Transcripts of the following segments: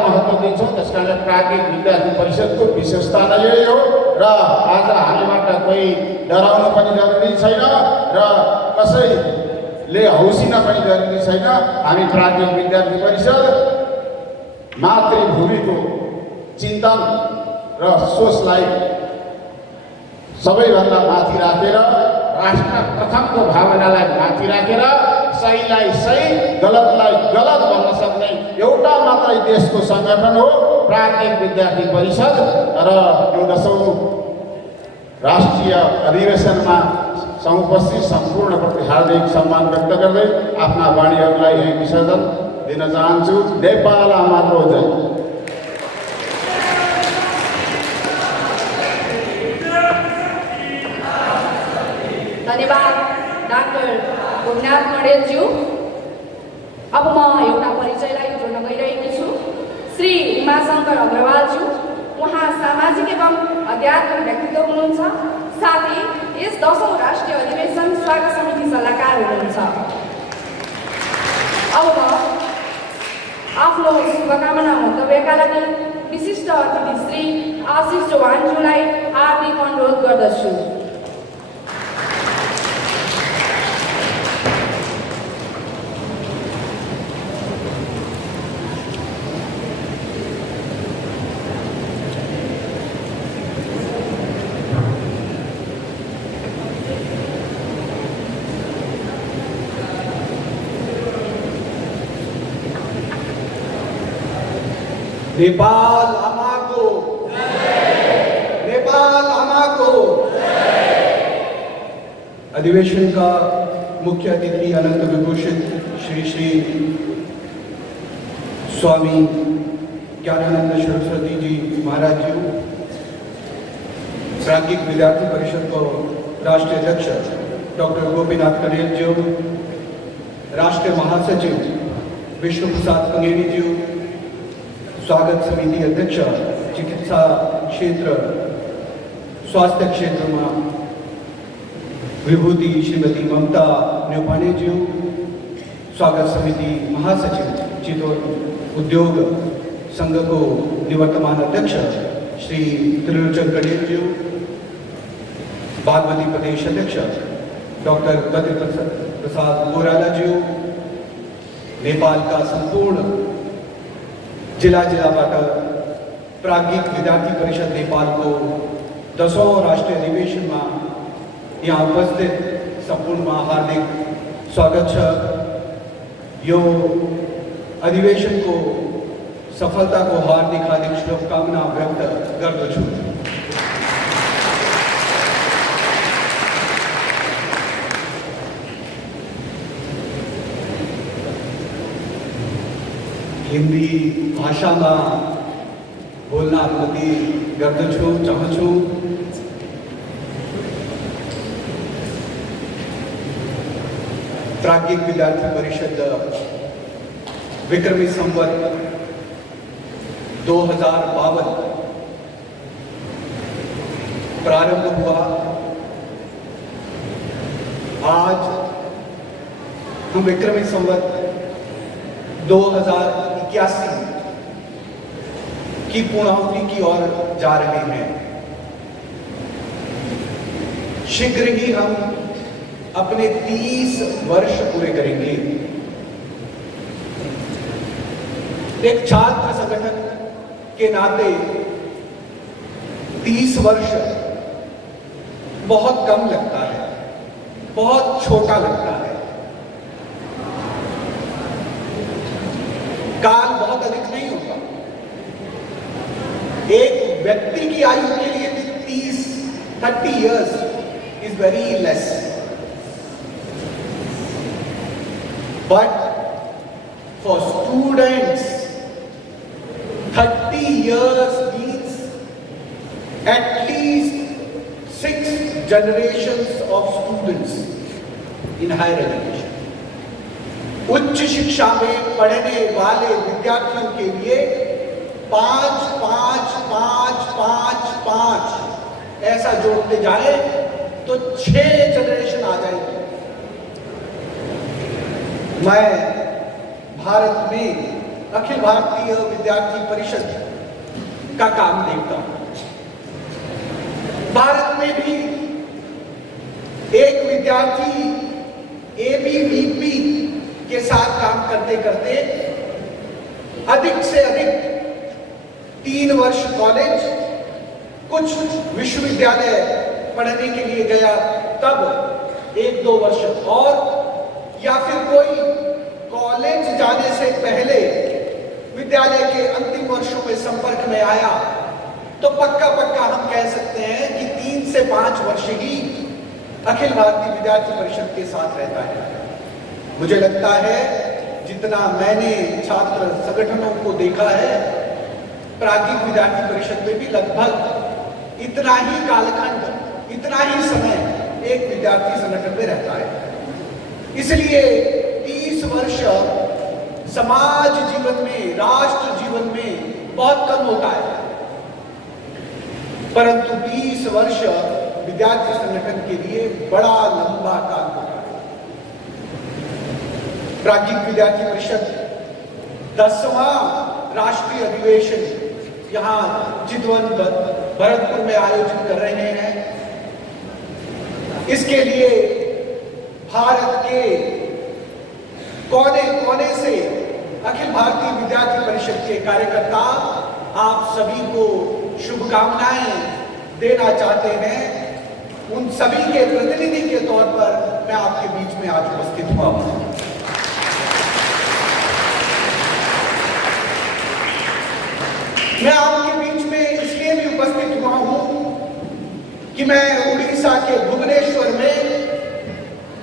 महत्त्व दिन्छौँ। त्यसकारणले प्राज्ञिक विद्यार्थी परिषदको विशेषता नै यही हो र आज हामीबाट कोही डराउनु पनि जरुरी छैन र कसैले हौसिन पनि जरुरी छैन। हामी प्राज्ञिक विद्यार्थी परिषद मातृभूमिको चिन्तन र सोचलाई सबैभन्दा माथि राखेर, राष्ट्र प्रथमको भावनालाई माथि राखेर सहीलाई सही गलतलाई गलत भन्न सक्ने एउटा मात्रै देशको सङ्गठन हो प्राज्ञिक विद्यार्थी परिषद। र यो 10औं राष्ट्रिय अधिवेशनमा समुपस्थित सम्पूर्णप्रति हार्दिक सम्मान व्यक्त गर्दै आफ्ना वाणीहरूलाई यही विसर्जन दिन चाहन्छु। नेपाल आमाको जय। धन्यवाद डाक्टर गोपीनाथ कँडेलज्यू। अब म एउटा परिचयलाई जोड्न गइरहेकी छु। श्री उमाशङ्कर अग्रवालज्यू, उहाँ सामाजिक एवं आध्यात्मिक व्यक्तित्व हुनुहुन्छ, साथै यस 10औं राष्ट्रिय अधिवेशन स्वागत समिति सल्लाहकार हुनुहुन्छ। अब म आफ्नो शुभकामना मन्तव्यका लागि विशिष्ट अतिथि श्री आशिष चौहानज्यूलाई हार्दिक अनुरोध गर्दछु। नेपाल आमाको जय। नेपाल आमाको जय। अधिवेशन का मुख्य अतिथि अनंत विभूषित श्री श्री स्वामी ज्ञानानंद सरस्वती जी महाराज जी, प्राज्ञिक विद्यार्थी परिषद को राष्ट्रीय अध्यक्ष डॉक्टर गोपीनाथ कँडेल जी, राष्ट्रीय महासचिव विष्णु प्रसाद कंगेरी जी, स्वागत समिति अध्यक्ष चिकित्सा क्षेत्र स्वास्थ्य क्षेत्र में विभूति श्रीमती ममता न्योपाने जी, स्वागत समिति महासचिव चितौर उद्योग संघ को निवर्तमान अध्यक्ष श्री त्रिलोचन कँडेल जी, बागमती प्रदेश अध्यक्ष डॉक्टर बद्री प्रसाद गोराला जी, नेपाल का संपूर्ण जिला प्राज्ञिक विद्यार्थी परिषद नेपाल को 10औं राष्ट्रीय अधिवेशन में यहाँ उपस्थित संपूर्ण में हार्दिक स्वागत है। यो अधिवेशन को सफलता को हार्दिक शुभकामना व्यक्त गर्दछु। हिंदी भाषा में बोलना अनुमति गर्दछु चाहछु। प्राज्ञिक विद्यार्थी परिषद विक्रमी संवत 2052 प्रारंभ हुआ। आज हम विक्रमी संवत 2081 की पूर्णाहुति की ओर जा रहे हैं। शीघ्र ही हम अपने 30 वर्ष पूरे करेंगे। एक छात्र संगठन के नाते 30 वर्ष बहुत कम लगता है, बहुत छोटा लगता है। काल बहुत अधिक नहीं होता। एक व्यक्ति की आयु के लिए 30 years is very less, but for students 30 years means at least 6 generations of students in higher education. उच्च शिक्षा में पढ़ने वाले विद्यार्थियों के लिए 5 5 5 5 5 ऐसा जोड़ते जाए तो 6 जनरेशन आ जाएंगे। मैं भारत में अखिल भारतीय विद्यार्थी परिषद का काम देखता हूं। भारत में भी एक विद्यार्थी एबीवीपी के साथ काम करते करते अधिक से अधिक 3 वर्ष कॉलेज, कुछ विश्वविद्यालय पढ़ने के लिए गया, तब 1-2 वर्ष और, या फिर कोई कॉलेज जाने से पहले विद्यालय के अंतिम वर्षों में संपर्क में आया, तो पक्का हम कह सकते हैं कि 3 से 5 वर्ष ही अखिल भारतीय विद्यार्थी परिषद के साथ रहता है। मुझे लगता है जितना मैंने छात्र संगठनों को देखा है, प्राज्ञिक विद्यार्थी परिषद में भी लगभग इतना ही कालखंड, इतना ही समय एक विद्यार्थी संगठन में रहता है। इसलिए 30 वर्ष समाज जीवन में, राष्ट्र जीवन में बहुत कम होता है, परंतु 30 वर्ष विद्यार्थी संगठन के लिए बड़ा लंबा काल होता है। प्राज्ञिक विद्यार्थी परिषद 10वां राष्ट्रीय अधिवेशन यहां चितवन भरतपुर में आयोजित कर रहे हैं। इसके लिए भारत के कोने कोने से अखिल भारतीय विद्यार्थी परिषद के कार्यकर्ता आप सभी को शुभकामनाएं देना चाहते हैं। उन सभी के प्रतिनिधि के तौर पर मैं आपके बीच में आज उपस्थित हुआ हूं। मैं आपके बीच में इसलिए भी उपस्थित हुआ हूं कि मैं उड़ीसा के भुवनेश्वर में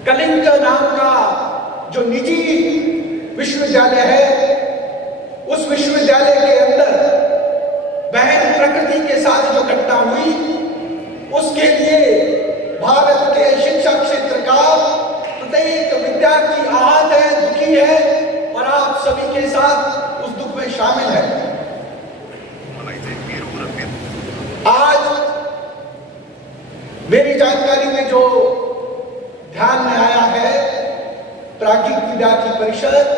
कलिंग नाम का जो निजी विश्वविद्यालय है, उस विश्वविद्यालय के अंदर बहन प्रकृति के साथ जो घटना हुई, उसके लिए भारत के शिक्षा क्षेत्र का प्रत्येक विद्यार्थी आहत है, दुखी है, और आप सभी के साथ उस दुख में शामिल है। आज मेरी जानकारी में जो ध्यान में आया है, प्राज्ञिक विद्यार्थी परिषद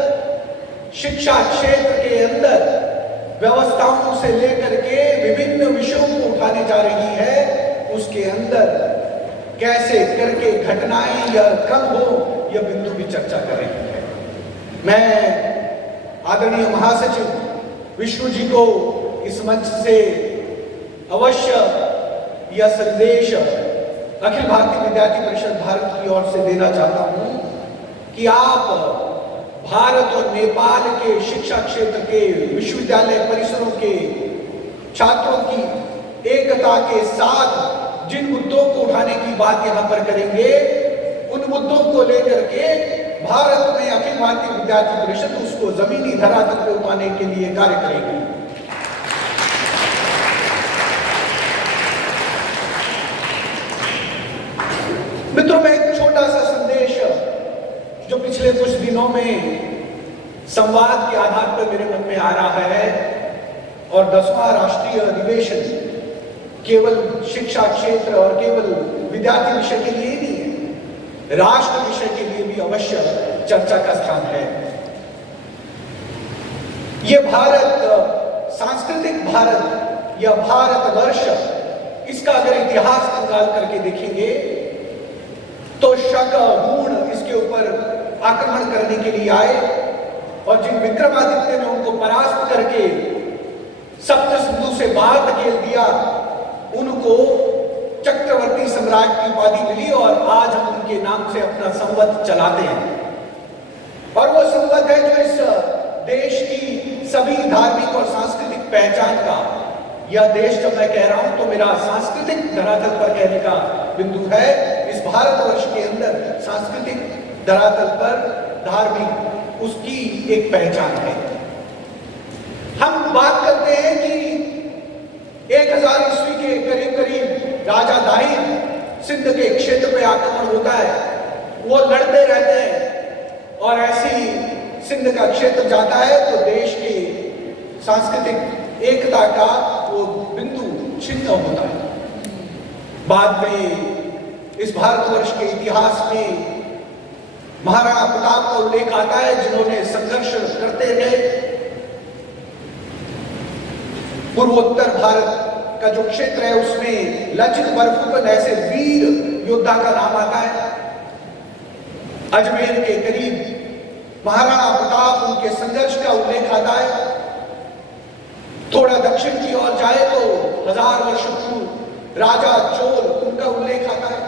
शिक्षा क्षेत्र के अंदर व्यवस्थाओं से लेकर के विभिन्न विषयों को उठाने जा रही है। उसके अंदर कैसे करके घटनाएं या क्रम हो, यह बिंदु भी चर्चा कर रही है। मैं आदरणीय महासचिव विष्णु जी को इस मंच से अवश्य यह संदेश अखिल भारतीय विद्यार्थी परिषद भारत की ओर से देना चाहता हूं कि आप भारत और नेपाल के शिक्षा क्षेत्र के विश्वविद्यालय परिसरों के छात्रों की एकता के साथ जिन मुद्दों को उठाने की बात यहां पर करेंगे, उन मुद्दों को लेकर के भारत में अखिल भारतीय विद्यार्थी परिषद उसको जमीनी धरातल पर उठाने के लिए कार्य करेगी। मित्रों, में एक छोटा सा संदेश जो पिछले कुछ दिनों में संवाद के आधार पर मेरे मन में आ रहा है, और 10वां राष्ट्रीय अधिवेशन केवल शिक्षा क्षेत्र और केवल विद्यार्थी विषय के लिए नहीं है, राष्ट्र विषय के लिए भी अवश्य चर्चा का स्थान है। ये भारत, सांस्कृतिक भारत या भारतवर्ष, इसका अगर इतिहास निकाल करके देखेंगे तो शक गुण इसके ऊपर आक्रमण करने के लिए आए, और जिन विक्रमादित्य ने उनको परास्त करके सप्त सिंधु से बाहर धकेल दिया, उनको चक्रवर्ती सम्राट की उपाधि मिली, और आज हम उनके नाम से अपना संवत चलाते हैं। और वो संवत है जो इस देश की सभी धार्मिक और सांस्कृतिक पहचान का, यह देश जब मैं कह रहा हूं तो मेरा सांस्कृतिक धरातल पर कहने का बिंदु है। इस भारतवर्ष के अंदर सांस्कृतिक धरातल पर धार्मिक उसकी एक पहचान है। हम बात करते हैं कि 1000 ईस्वी के करीब करीब राजा दाहिर सिंध के क्षेत्र पे आक्रमण होता है, वो लड़ते रहते हैं, और ऐसी सिंध का क्षेत्र जाता है तो देश की सांस्कृतिक एकता का वो बिंदु छिन्न होता है। बाद में इस भारतवर्ष के इतिहास में महाराणा प्रताप का उल्लेख आता है, जिन्होंने संघर्ष करते रहे पूर्वोत्तर भारत का जो क्षेत्र है उसमें लचित बरफुकन ऐसे वीर योद्धा का नाम आता है। अजमेर के करीब महाराणा प्रताप उनके संघर्ष का उल्लेख आता है। थोड़ा दक्षिण की ओर जाए तो 1000 वर्ष पूर्व राजा चोल उनका उल्लेख आता है।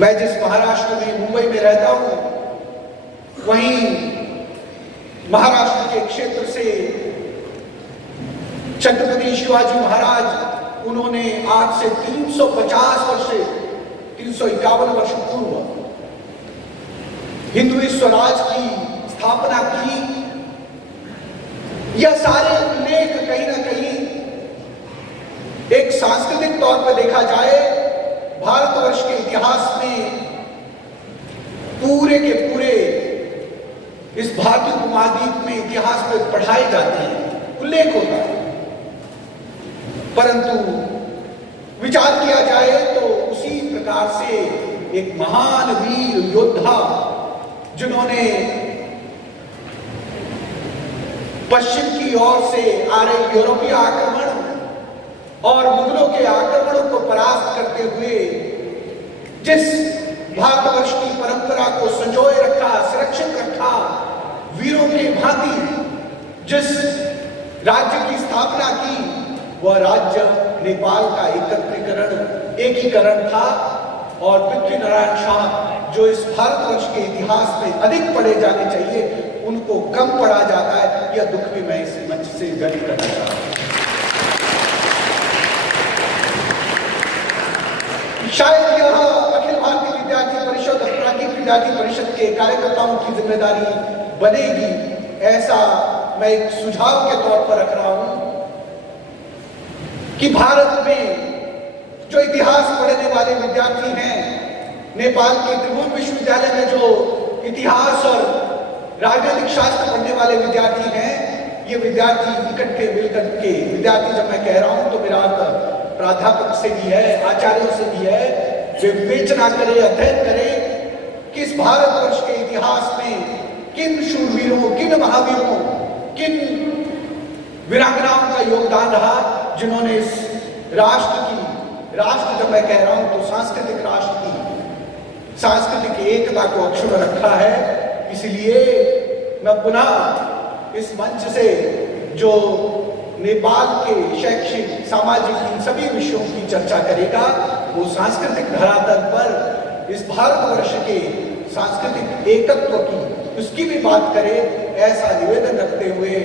मैं जिस महाराष्ट्र में मुंबई में रहता हूं वहीं महाराष्ट्र के क्षेत्र से छत्रपति शिवाजी महाराज उन्होंने आज से 350 वर्ष 351 वर्ष पूर्व हिंदवी स्वराज की स्थापना की। यह सारे उल्लेख कहीं ना कहीं एक सांस्कृतिक तौर पर देखा जाए भारतवर्ष के इतिहास में पूरे के पूरे इस भारतीय उपमहाद्वीप में इतिहास में पढ़ाए जाते हैं, उल्लेख होता है। परंतु विचार किया जाए तो उसी प्रकार से एक महान वीर योद्धा जिन्होंने पश्चिम की ओर से आ रहे यूरोपीय आक्रमण और मुगलों के आक्रमणों को परास्त करते हुए जिस भारतवर्ष की परंपरा को संजोए रखा, सुरक्षित रखा, वीरों की भांति जिस राज्य की स्थापना की, वह राज्य नेपाल का एकत्रीकरण, एकीकरण था। और पृथ्वीनारायण शाह जो इस भारतवर्ष के इतिहास में अधिक पढ़े जाने चाहिए उनको कम पढ़ा जाता है, यह दुख भी मैं इस मंच से व्यक्त करना चाहता हूं। शायद यह अखिल भारतीय विद्यार्थी परिषद और प्राज्ञिक विद्यार्थी परिषद के कार्यकर्ताओं की जिम्मेदारी बनेगी, ऐसा मैं एक सुझाव के तौर पर रख रहा हूं कि भारत में जो इतिहास पढ़ने वाले विद्यार्थी हैं, नेपाल के त्रिभुवन विश्वविद्यालय में जो इतिहास और राजनीतिक शास्त्र पढ़ने वाले विद्यार्थी हैं, ये विद्यार्थी इकट्ठे मिलकर के, विद्यार्थी जब मैं कह रहा हूं तो मेरा अर्थ प्राध्यापक से भी है, आचार्यों से भी है, वे विवेचना करें, अध्ययन करें कि इस भारतवर्ष के इतिहास में किन शूरवीरों, किन महावीरों, किन वीरांगनाओं का योगदान रहा जिन्होंने इस राष्ट्र की, राष्ट्र जब मैं कह रहा हूं तो सांस्कृतिक राष्ट्र की सांस्कृतिक एकता को अक्षुण्ण रखा है। इसलिए मैं पुनः इस मंच से जो नेपाल के शैक्षिक, सामाजिक इन सभी विषयों की चर्चा करेगा वो सांस्कृतिक धरातल पर इस भारतवर्ष के सांस्कृतिक एकत्व की, उसकी भी बात करे, ऐसा निवेदन रखते हुए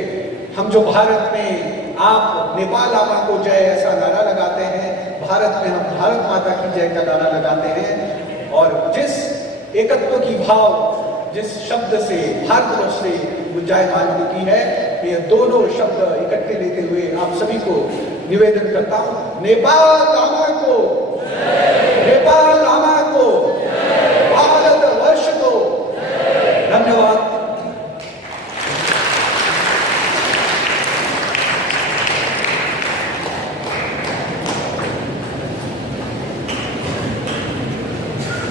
हम जो भारत में आप नेपाल आमा को जय ऐसा नारा लगाते हैं, भारत में हम भारत माता की जय का नारा लगाते हैं। और जिस एकत्व की भाव जिस शब्द से भारतवर्ष से गुंजायमान होती है, ये दोनों शब्द इकट्ठे लेते हुए आप सभी को निवेदन करता हूं, नेपाल आमा को, नेपाल आमा को, भारतवर्ष को। धन्यवाद।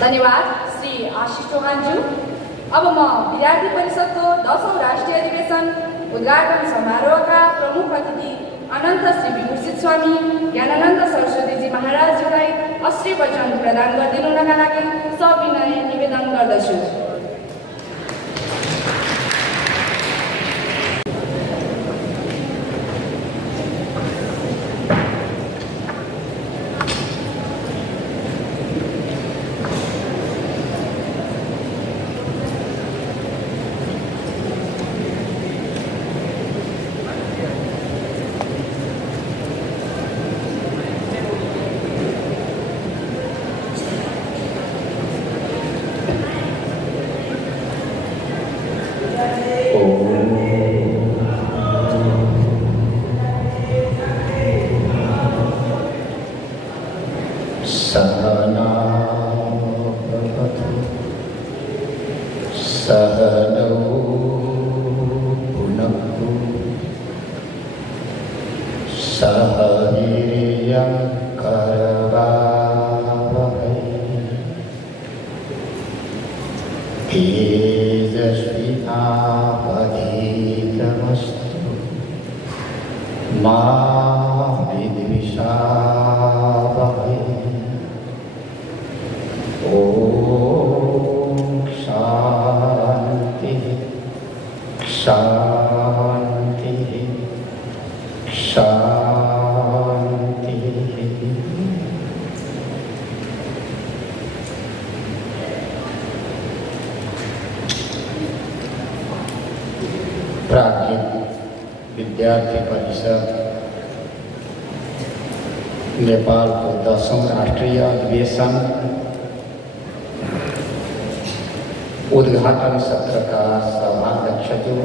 धन्यवाद श्री आशीष चौहानज्यू। अब म विद्यार्थी परिषदको 10औं राष्ट्रिय अधिवेशन उद्घाटन समारोहका प्रमुख अतिथि अनन्त श्री विभूषित स्वामी ज्ञानानन्द सरस्वतीजी महाराजज्यूलाई अश्री वचन प्रदान गरिदिनुका लागि सविनय निवेदन गर्दछु। मा विद्विषावहै ॐ शान्तिः शान्तिः शान्तिः। प्राज्ञ विद्यार्थी परिषद नेपाल को 10वां राष्ट्रीय अधिवेशन उद्घाटन सत्र का सभाध्यक्ष जो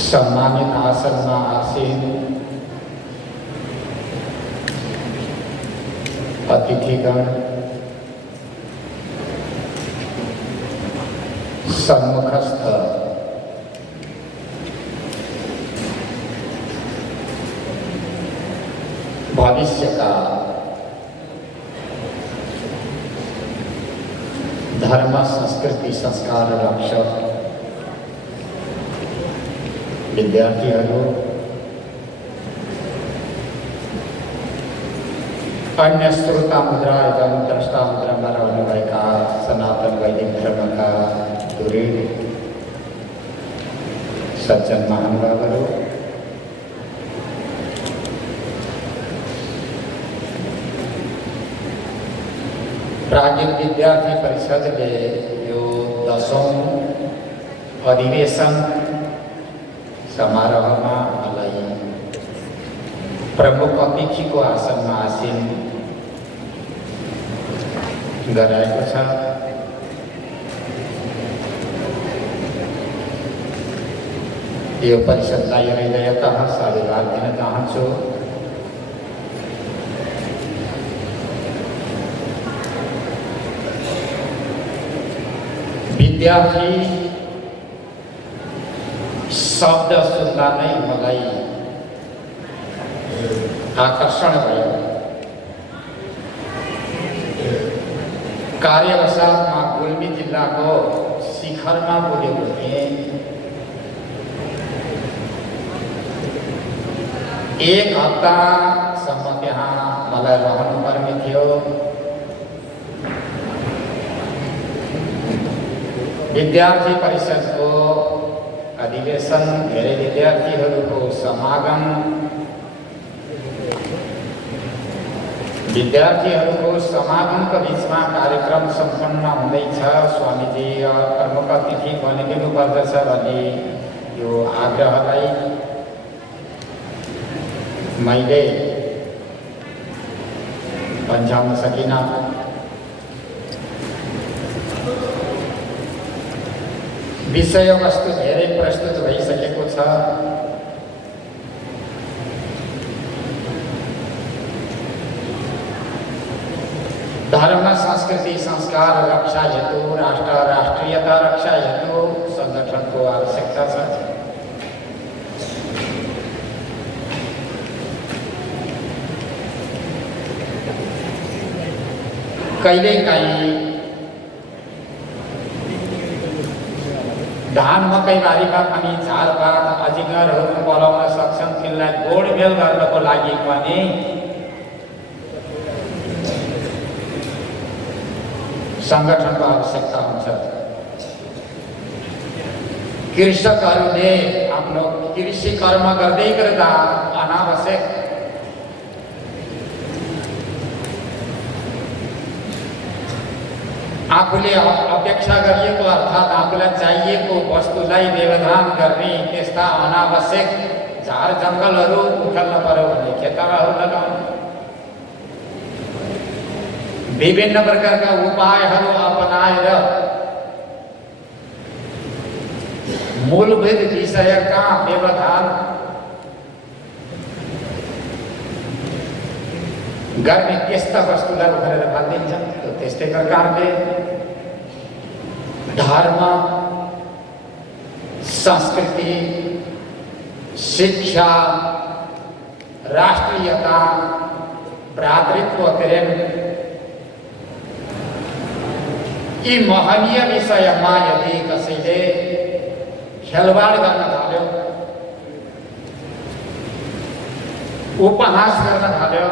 सम्मानित आसन में आसीन अतिथिगण, सम्मुखस्थ भविष्य का धर्म संस्कृति संस्कार रक्षक विद्यार्थीहरू, अन्य श्रोता मुद्रा एवं द्रष्टा मुद्रा में रहनुभएका सनातन वैदिक धर्म का धुरीण सज्जन महानुभावहरू, प्राज्ञ विद्यार्थी परिषदले यो 10औं अधिवेशन समारोहमा मलाई प्रमुख अतिथिको आसनमा आसीन गराएको छ। यो परिषदलाई हृदयतः साधुवाद दिन चाहन्छु। विद्यार्थी शब्द सुन्दा नै मलाई आकर्षण भयो। कार्यवशातमा गुल्मी जिल्लाको शिखरमा पुगेको थिएँ। एक हप्तासम्म त्यहाँ मलाई रहनुपर्ने थियो। विद्यार्थी परिषदको अधिवेशन, धेरै विद्यार्थीहरूको समागम, विद्यार्थीहरूको समागमको बीचमा कार्यक्रम सम्पन्न हुँदैछ। स्वामीजी प्रमुख अतिथि बनिदिनु पर्दछ भन्ने यो आग्रहलाई मैले पन्छाउन सकिनँ। विषयवस्तु धेरै प्रस्तुत भइसकेको छ। धर्म संस्कृति संस्कार रक्षा हेतु, राष्ट्र राष्ट्रियता रक्षा हेतु संगठनको आवश्यकता छ। कहिलेकाहीँ धान मकै बारीमा पनि झारपात अजिङ्गरहरू पलाउन सक्छन्। तिनलाई गोडमेल गर्नको लागि पनि संगठनको आवश्यकता हुन्छ। कृषकहरूले आफ्नो कृषि कर्म गर्दै गर्दा अनावश्यक आफूले अपेक्षा गरिएको अर्थात् आफूलाई चाहिएको वस्तुलाई व्यवधान गर्ने त्यस्ता अनावश्यक झार जङ्गलहरू उखाल्न पर्यो भने खेतबाहरू लगाउनु, विभिन्न प्रकारका उपायहरू अपनाएर मूलभूत विषयका व्यवधान गर्ने त्यस्ता वस्तुलाई उखालेर फालिदिन्छ। त्यस्तै प्रकारले धर्म, संस्कृति, शिक्षा, राष्ट्रियता, भ्रातृत्व प्रेम यी महनीय विषयमा यदि कसैले खेलवाड गर्न थाल्यो, उपहास गर्न थाल्यो,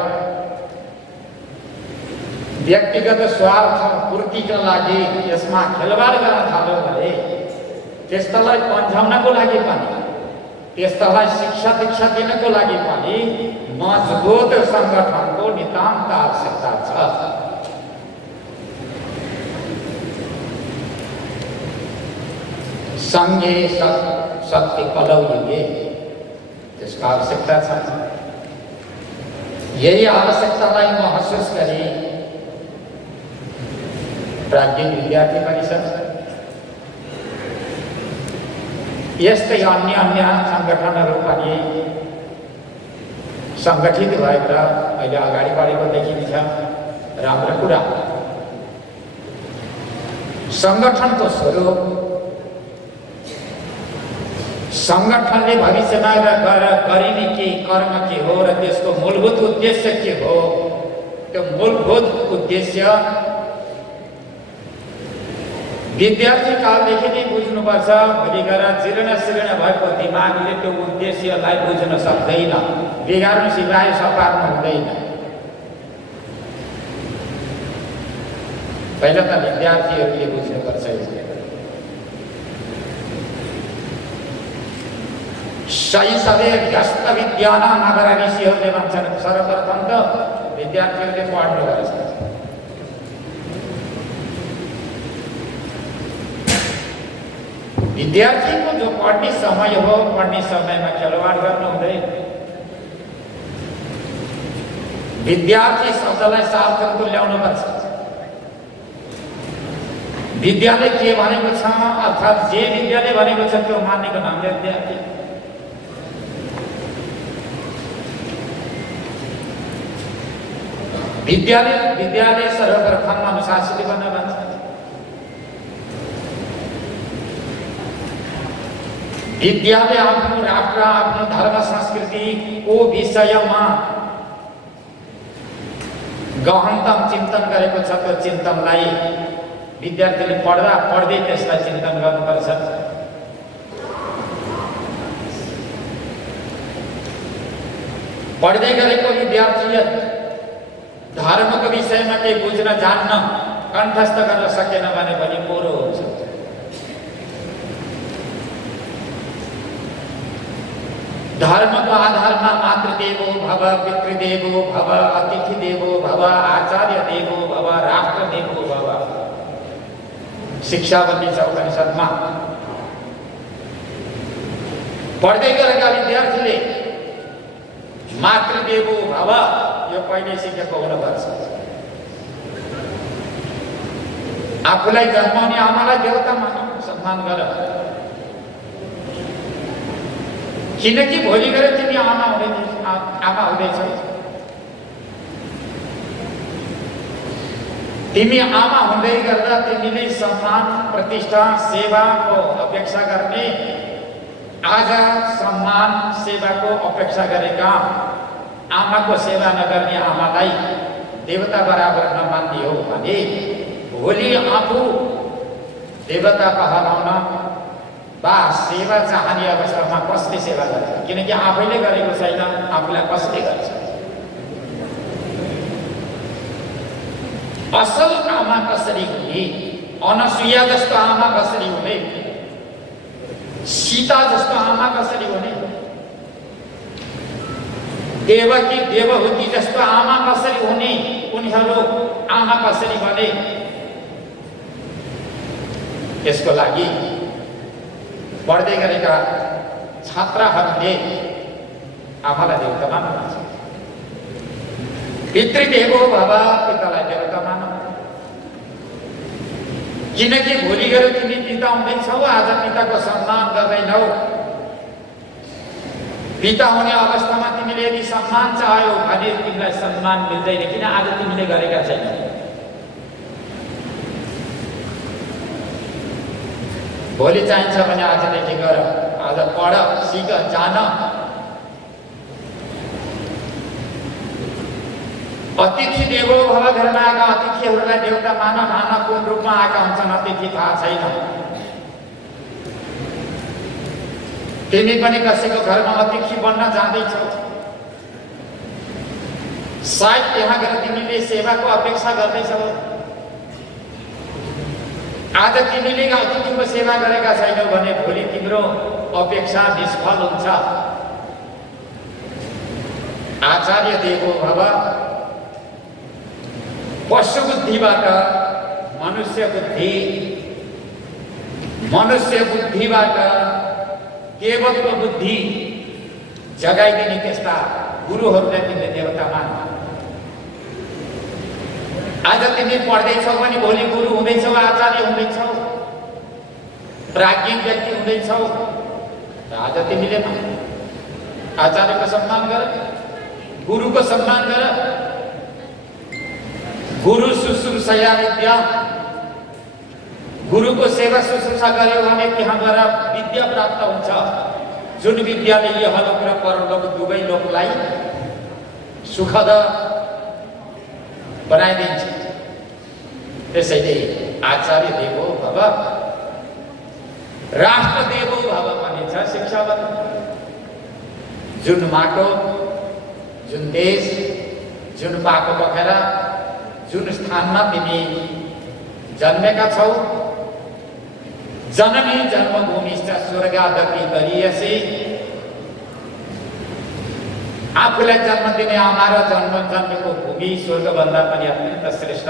व्यक्तिगत स्वार्थ पूर्तिका लागि यसमा खेलवाड गर्न थाल्यो भने त्यस्तालाई पन्छाउनको लागि पनि, त्यस्तालाई शिक्षा दीक्षा दिनको लागि पनि मजबुत सङ्गठनको नितान्त आवश्यकता छ। सङ्घे शक्ति कलौ युगे त्यसको आवश्यकता छ। यही आवश्यकतालाई महसुस गरी प्राज्ञ विद्यार्थी परिषद यस्तै अन्य सङ्गठनहरू पनि सङ्गठित भएर अहिले अगाडि बढेको देखिन्छ। राम्रो कुरा। सङ्गठनको स्वरूप, सङ्गठनले भविष्यमा गरिने के कर्म के हो र त्यसको मूलभूत उद्देश्य के हो, त्यो मूलभूत उद्देश्य विद्यार्थी कालदेखि नै बुझ्नुपर्छ। भोलि गएर जीर्ण शीर्ण भएको दिमागले त्यो उद्देश्यलाई बुझ्न सक्दैन, बिगार्नु सिकाए सपार्नु हुँदैन। पहिला त विद्यार्थीहरूले बुझ्नुपर्छ। शैशवे व्यस्त विद्यानां नगर ऋषिहरूले भन्छन्, सर्वप्रथम त विद्यार्थीहरूले पढ्नुपर्छ। विद्यार्थीको जो पढ्ने समय हो, पढ्ने समयमा खेलवाड गर्नु हुँदैन। विद्यार्थी शब्दलाई सार्थक तुल्याउनुपर्छ। विद्यालय के भनेको छ, अर्थात् जे विद्यालय भनेको छ त्यो मान्नेको नाम विद्यार्थी। विद्यालय सर्वप्रथम अनुशासित बन्न भन्छ। विद्यालय आफ्नो राष्ट्र, आफ्नो धर्म संस्कृतिको विषयमा गहनतम चिन्तन गरेको छ। त्यो चिन्तनलाई विद्यार्थीले पढ्दै त्यसलाई चिन्तन गर्नुपर्छ। पढ्दै गरेको विद्यार्थीले धर्मको विषयमा केही बुझ्न जान्न, कण्ठस्थ गर्न सकेन भने पनि पोरो हुन्छ। धर्मको आधारमा मातृदेवो भव, पितृदेवो भव, अतिथि देवो भव, आचार्य देवो भव, राष्ट्र देवो भव शिक्षा भन्ने छ उपनिषदमा। पढ्दै गरेका विद्यार्थीले मातृदेवो भव यो पहिले सिकेको हुनुपर्छ। आफूलाई जन्माउने आमालाई देवता मानौ, सम्मान गर। किनकि भोलि गएर तिमी आमा हुँदैछौ। तिमी आमा हुँदै गर्दा तिमीले सम्मान, प्रतिष्ठा, सेवाको अपेक्षा गर्ने, आज सम्मान सेवाको अपेक्षा गरेका आमाको सेवा नगर्ने आमालाई देवता बराबर नमान्ने हो भने भोलि आफू देवता कहलाउन वा सेवा चाहने अवस्थामा कसले सेवा गर्छ? किनकि आफैले गरेको छैन, आफूलाई कसले गर्छ? असल आमा कसरी हुने, अनसुया जस्तो आमा कसरी हुने, सीता जस्तो आमा कसरी हुने, देवकी देवहूति जस्तो आमा कसरी हुने, उनीहरू आमा कसरी बने, यसको लागि पढ्दै गरेका छात्रहरूले आफूलाई देवता मान्नुपर्छ। पितृदेवो भव, पितालाई देवता मान। किनकि भोलि गएर तिमी पिता हुँदैछौ, आज पिताको सम्मान गर्दैनौ। पिता हुने अवस्थामा तिमीले यदि सम्मान चाह्यौ भने तिमीलाई सम्मान मिल्दैन, किन आज तिमीले गरेका छैन। भोलि चाहिन्छ भने आजदेखि गर, आज पढ, सिक, जान। अतिथि देवो भव, घरमा आएका अतिथिहरूलाई देवता मान। कुन रूपमा आएका हुन्छन् अतिथि थाहा छैन। तिमी पनि कसैको घरमा अतिथि बन्न जाँदैछौ, सायद त्यहाँ गएर तिमीले सेवाको अपेक्षा गर्दैछौ। आज तिमीले अतिथिको सेवा गरेका छैनौ भने भोलि तिम्रो अपेक्षा निष्फल हुन्छ। आचार्य देवो भव, पशु बुद्धिबाट मनुष्य बुद्धिबाट केवलको बुद्धि जगाइदिने त्यस्ता गुरुहरूलाई तिमीले देवता मान। आज तिमी पढ्दैछौ भने भोलि गुरु हुँदैछौ, आचार्य हुँदैछौ, प्राज्ञिक व्यक्ति हुँदैछौ। आज तिमीले आचार्यको सम्मान गर, गुरुको सम्मान गर। गुरु शुश्रूषया विद्या, गुरुको सेवा शुश्रूषा गर्यो भने त्यहाँबाट विद्या प्राप्त हुन्छ, जुन विद्याले यहलोक र परलोक दुवै लोकलाई सुखद बनाइदिन्छ। त्यसैले आचार्य देवो भव, राष्ट्र देवो भव भनिन्छ शिक्षाबाट। जुन माटो, जुन देश, जुन पाको बखेरा, जुन स्थानमा तिमी जन्मेका छौ, जननी जन्मभूमिश्च स्वर्गादपि गरीयसी। आफूलाई जन्म दिने आमा र जन्मेको भूमि स्वर्गभन्दा पनि अत्यन्त श्रेष्ठ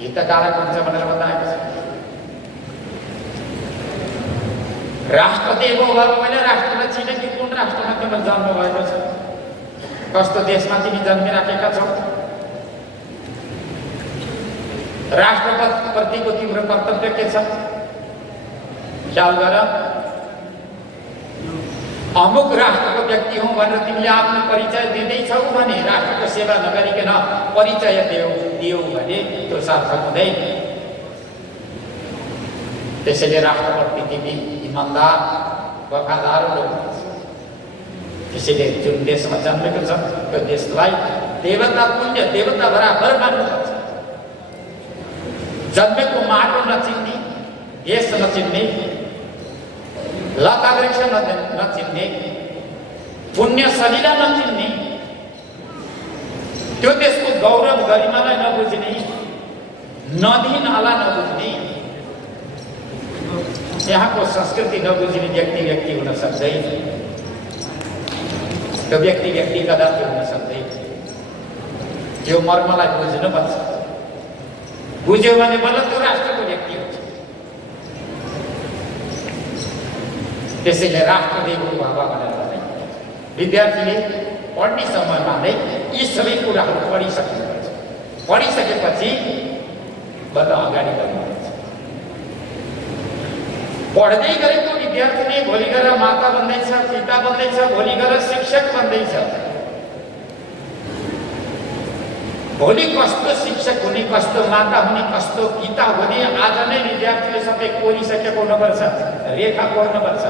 हितकारक हुन्छ भनेर बताएको छ। राष्ट्रदेव भव भने राष्ट्रलाई चिने कि कुन राष्ट्रमा तिम्रो जन्म भएको छ, कस्तो देशमा तिमी जन्मिराखेका छौ। राष्ट्रप्रतिको तिम्रो कर्तव्य के छ ख्याल गर। अमुक राष्ट्रको व्यक्ति हूँ भनेर तिमीले आफ्नो परिचय दिँदैछौ भने राष्ट्रको सेवा नगरिकन परिचय दियौ भने त्यो सार्थक हुँदैन। त्यसैले राष्ट्रप्रति तिमी इमानदार वफादार हुनुपर्छ। त्यसैले जुन देशमा जन्मेको छ त्यो देशलाई देवता तुल्य, देवता बराबर मान्नुपर्छ। जन्मेको माटो नचिन्ने, देश नचिन्ने, लता वृक्ष नचिन्ने, पुण्य सलिला नचिन्ने, त्यो देशको गौरव गरिमालाई नबुझ्ने, नदी नाला नबुझ्ने, यहाँको संस्कृति नबुझ्ने व्यक्ति हुन सक्दैन। त्यो व्यक्ति कदापि हुन सक्दैन। यो मर्मलाई बुझ्नुपर्छ। बुझ्यो भने बल्ल त्यो राष्ट्रको व्यक्ति हुन्छ। त्यसैले राष्ट्रदेवो भव भनेर भने विद्यार्थीले पढ्ने समयमा नै यी सबै कुराहरू पढिसक्नुपर्छ। पढिसकेपछि बल्ल अगाडि बढ्नुपर्छ। पढ्दै गरेको विद्यार्थीले भोलि गएर माता बन्दैछ, पिता बन्दैछ, भोलि गएर शिक्षक बन्दैछ। भोलि कस्तो शिक्षक हुने, कस्तो माता हुने, कस्तो पिता हुने आज नै विद्यार्थीले सबै कोरिसकेको हुनुपर्छ, रेखा कोर्नुपर्छ।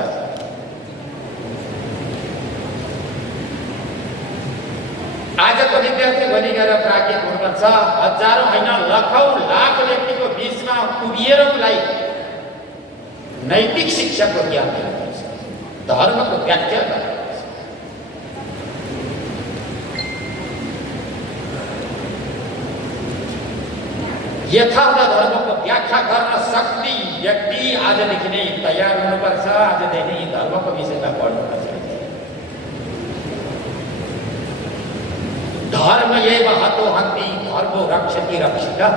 आजको विद्यार्थी भोलि गएर प्राज्ञिक हुनुपर्छ। हजारौं होइन लाखौं लाख व्यक्तिको बीचमा उभिएर उसलाई नैतिक शिक्षाको ज्ञान दिनुपर्छ, धर्मको व्याख्या गर्नुपर्छ। यथार्थ धर्मको व्याख्या गर्न सक्ने व्यक्ति आजदेखि नै तयार हुनुपर्छ। आजदेखि नै धर्मको विषयमा पढ्नुपर्छ। धर्म एव हतो हन्ति धर्मो रक्षति रक्षिता।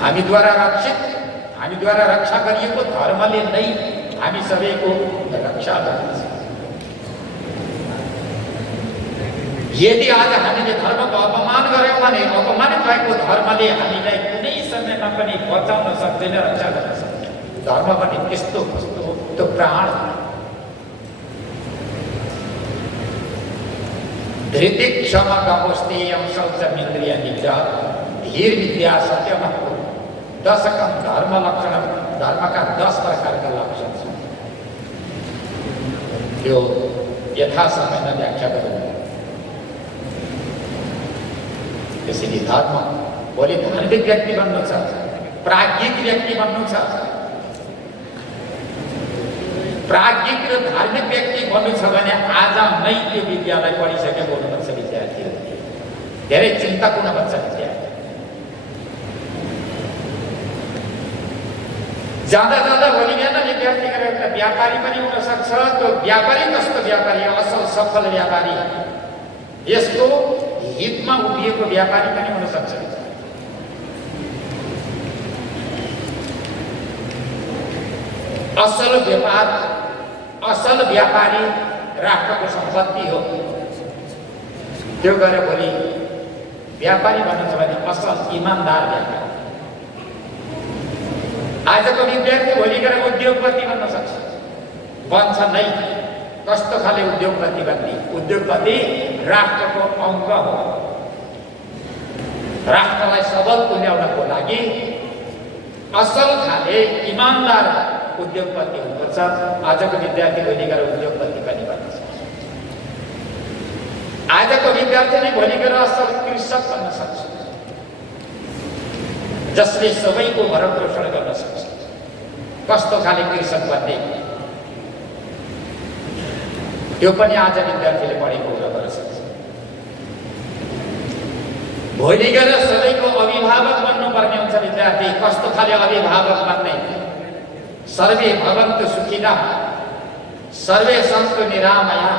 हामीद्वारा रक्षित, हामीद्वारा रक्षा गरिएको धर्मले नै हामी सबैको रक्षा गर्दछ। यदि आज हामीले धर्मको अपमान गर्यौँ भने अपमानित भएको धर्मले हामीलाई कुनै समयमा पनि बचाउन सक्दैन, रक्षा गर्न सक्दैन। धर्म पनि त्यस्तो कस्तो त्यो प्राण। धृति क्षमा कपोस्तेयम शौचमिन्द्रिय निग्रह धीर विद्या सत्यम। 10 धर्म लक्षण, धर्मका 10 प्रकारका लक्षण छन्। त्यो यथासमयमा व्याख्या गर्नु। त्यसैले धर्म भोलि धार्मिक व्यक्ति बन्नु छ, प्राज्ञिक व्यक्ति बन्नु छ, प्राज्ञिक र धार्मिक व्यक्ति बन्नु छ भने आज नै त्यो विद्यालय पढिसकेको हुनुपर्छ विद्यार्थीहरू। धेरै चिन्तक हुनुपर्छ विद्यार्थी। जाँदा जाँदा भोलि बिहान विद्यार्थीको एउटा व्यापारी पनि हुन सक्छ। त्यो व्यापारी कस्तो व्यापारी? असल सफल व्यापारी, यसको हितमा उभिएको व्यापारी पनि हुन सक्छ। असल व्यापार, असल व्यापारी राष्ट्रको सम्पत्ति हो। त्यो गरेर भोलि व्यापारी बन्नु छ भने असल इमानदार व्यापारी। आजको विद्यार्थी भोलि गएर उद्योगपति बन्न सक्छ, बन्छ नै। कस्तो खाले उद्योगपति बन्ने? उद्योगपति राष्ट्रको अङ्ग हो। राष्ट्रलाई सबल तुल्याउनको लागि असल खाले इमानदार उद्योगपति हुनुपर्छ। आजको विद्यार्थी भोलि गएर उद्योगपति पनि बन्न सक्छ। आजको विद्यार्थी नै भोलि गएर असल कृषक बन्न सक्छ, जसले सबैको भरण पोषण गर्न सक्छ। कस्तो खाले कृषक बन्ने? त्यो पनि आज विद्यार्थीले पढेको हुन सक्छ। भोलि गएर सबैको अभिभावक बन्नुपर्ने हुन्छ विद्यार्थी। कस्तो खाले अभिभावक बन्ने? सर्वे भवन्तु सुखिनः, सर्वे सन्तु निरामया,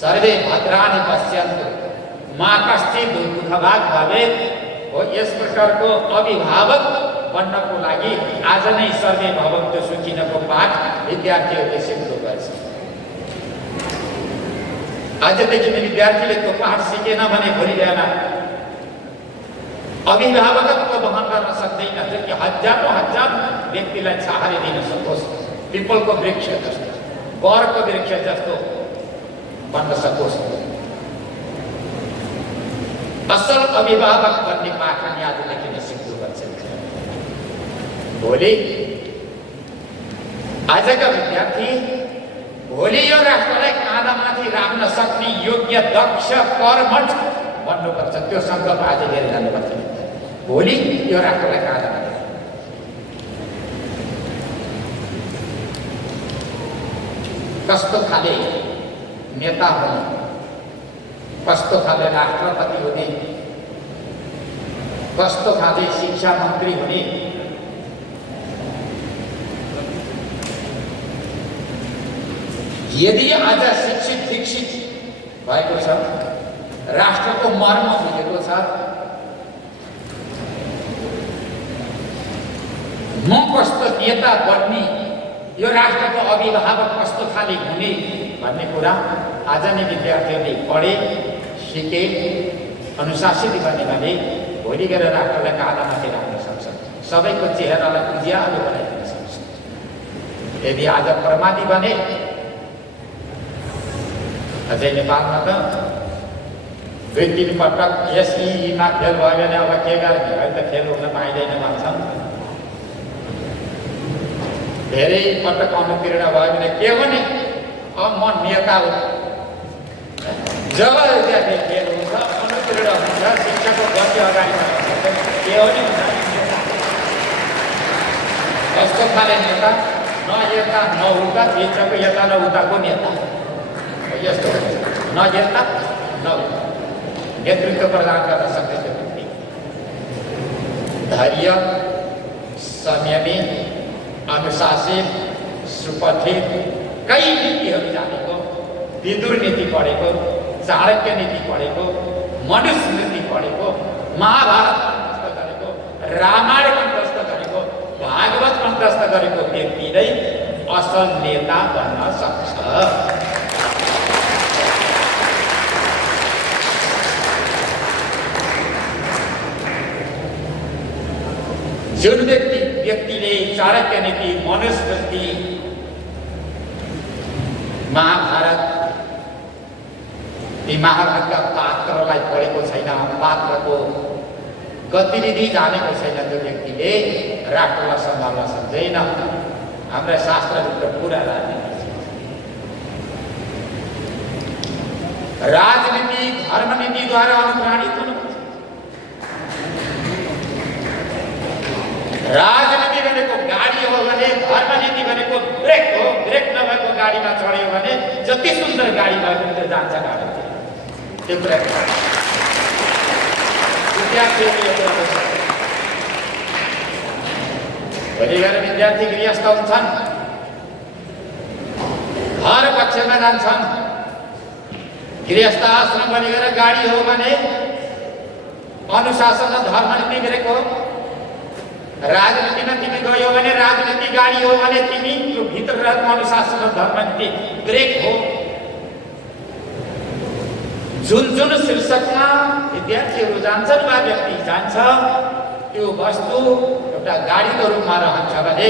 सर्वे भद्राणि पश्यन्तु, मा कश्चित् दुःखभाग् भवेत्। हो यस प्रकारको अभिभावक बन्नको लागि आज नै सर्वे भवन्तु सुखिनःको पाठ विद्यार्थीहरूले सिक्नुपर्छ। आजदेखि नै विद्यार्थीले त्यो पाठ सिकेन भने भोलि बिहान अभिभावकत्व वहन गर्न सक्दैन। कि हजारौं हजार व्यक्तिलाई छाहारी दिन सकोस्, पिपलको वृक्ष जस्तो, बरको वृक्ष जस्तो बन्न सकोस्। असल अभिभावक बन्ने पाठ हामी आजदेखि नै सिक्नुपर्छ। भोलि आजका विद्यार्थी भोलि यो राष्ट्रलाई काँधामाथि राख्न सक्ने योग्य, दक्ष, कर्मठ बन्नुपर्छ। त्यो सङ्कल्प आज लिएर जानुपर्छ। भोलि यो राष्ट्रलाई काँधामाथि कस्तो खाले नेता हुने, कस्तो खाले राष्ट्रपति हुने, कस्तो खाले शिक्षा मन्त्री हुने, यदि आज शिक्षित दीक्षित भएको छ, राष्ट्रको मर्म बुझेको छ, म कस्तो नेता बन्ने, यो राष्ट्रको अभिभावक कस्तो खाले हुने भन्ने कुरा आज नै विद्यार्थीहरूले पढे, सिके, अनुशासित गर्ने भने भोलि गएर राष्ट्रलाई काँधामाथि राख्न सक्छ। सबैको चेहरालाई उज्यालो बनाइदिन सक्छ। यदि आज प्रमादी बने, अझै नेपालमा त 2-3 पटक एसईमा फेल भयो भने अब के गर्ने? अहिले त फेल हुन पाइँदैन भन्छन्। धेरै पटक अनुतीर्ण भयो भने के भने अब म नेता हो। जब विद्यार्थी फेल हुन्छ, अनुतीर्ण हुन्छ, शिक्षाको गति अगाडि बढाउँछ, के हो नि कस्तो खाले नेता? न यता न उता, बिचको यता न उताको नेता। यस्तो न यता न उता नेतृत्व प्रदान गर्न सक्ने व्यक्ति। धैर्य, संयमी, अनुशासित, सुपथित, कई नीतिहरू जानेको, विदुर नीति पढेको, चाणक्य नीति पढेको, मनुस्मृति पढेको, महाभारत कण्ठस्थ गरेको, रामायण कण्ठस्थ गरेको, भागवत कण्ठस्थ गरेको व्यक्ति नै असल नेता बन्न सक्छ। जुन व्यक्तिले चाणक्य नीति, मनुस्मृति, महाभारत, ती महाभारतका पात्रलाई पढेको छैन, पात्रको गतिविधि जानेको छैन, त्यो व्यक्तिले राष्ट्रलाई सम्हाल्न सक्दैन। हाम्रा शास्त्रभित्र पुरा राजनीति छ। राजनीति धर्मनीतिद्वारा अनुप्राणित हुनुपर्छ। राजनीति भनेको गाडी हो भने धर्मनीति भनेको ब्रेक हो, ब्रेक जान्छ गाडी त्यो कुरा विद्यार्थीहरूले यो कुरा बुझ्छ भोलि गएर विद्यार्थी गृहस्थ हुन्छन् हर पक्षमा जान्छन् गृहस्थ आश्रम बनेर गाडी हो भने अनुशासन र धर्मनीति गरेको राजनीतिमा तिमी गयो भने राजनीति गाडी हो भने तिमी यो भित्र रहेको अनुशासन र धर्मनीति ब्रेक हो जुन जुन शीर्षकमा विद्यार्थीहरू जान्छन् वा व्यक्ति जान्छ त्यो वस्तु एउटा गाडीको रूपमा रहन्छ भने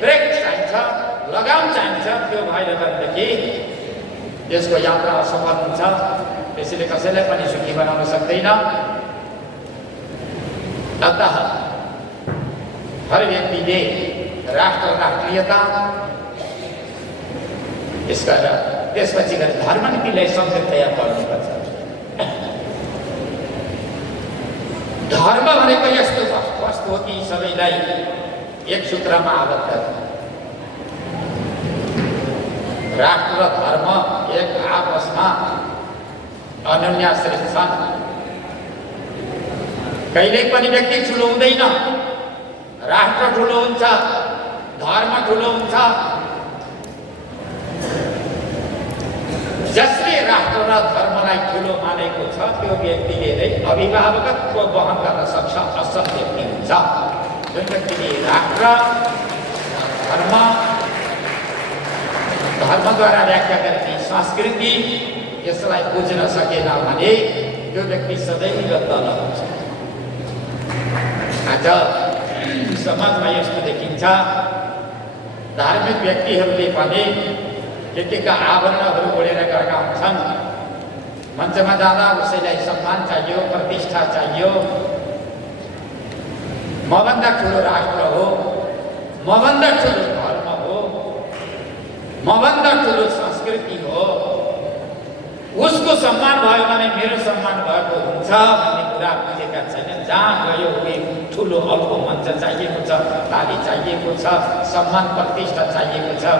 ब्रेक चाहिन्छ लगाम चाहिन्छ त्यो भएर गर्दाखेरि यसको यात्रा असफल हुन्छ त्यसैले कसैलाई पनि सुखी बनाउन सक्दैन अतः हर व्यक्तिले राष्ट्र राष्ट्रियता यसका त्यसपछि गएर धर्मनीतिलाई समृद्धतया पढ्नुपर्छ धर्म भनेको यस्तो वस्तु हो कि सबैलाई एक सूत्रमा आबद्ध राष्ट्र र धर्म एक आपसमा अनन्याश्रित छन् कहिल्यै पनि व्यक्ति ठुलो हुँदैन राष्ट्र ठुलो हुन्छ धर्म ठुलो हुन्छ जसले राष्ट्र र धर्मलाई ठुलो मानेको छ त्यो व्यक्तिले नै अभिभावकत्व वहन गर्न सक्छ असल व्यक्ति हुन्छ जुन व्यक्तिले राष्ट्र धर्मद्वारा व्याख्या गर्ने संस्कृति यसलाई बुझ्न सकेन भने त्यो व्यक्ति सदैव तल हुन्छ आज समाजमा यस्तो देखिन्छ धार्मिक व्यक्तिहरूले पनि के आभरणहरू ओढेर गएका हुन्छन् मञ्चमा जाँदा उसैलाई सम्मान चाहियो प्रतिष्ठा चाहियो मभन्दा ठुलो राष्ट्र हो मभन्दा ठुलो धर्म हो मभन्दा ठुलो संस्कृति हो उसको सम्मान भयो भने मेरो सम्मान भएको हुन्छ भन्ने कुरा बुझेका छैनन् जहाँ गयो उनी ठुलो अल्पो मञ्च चाहिएको छ ताली चाहिएको छ सम्मान प्रतिष्ठा चाहिएको छ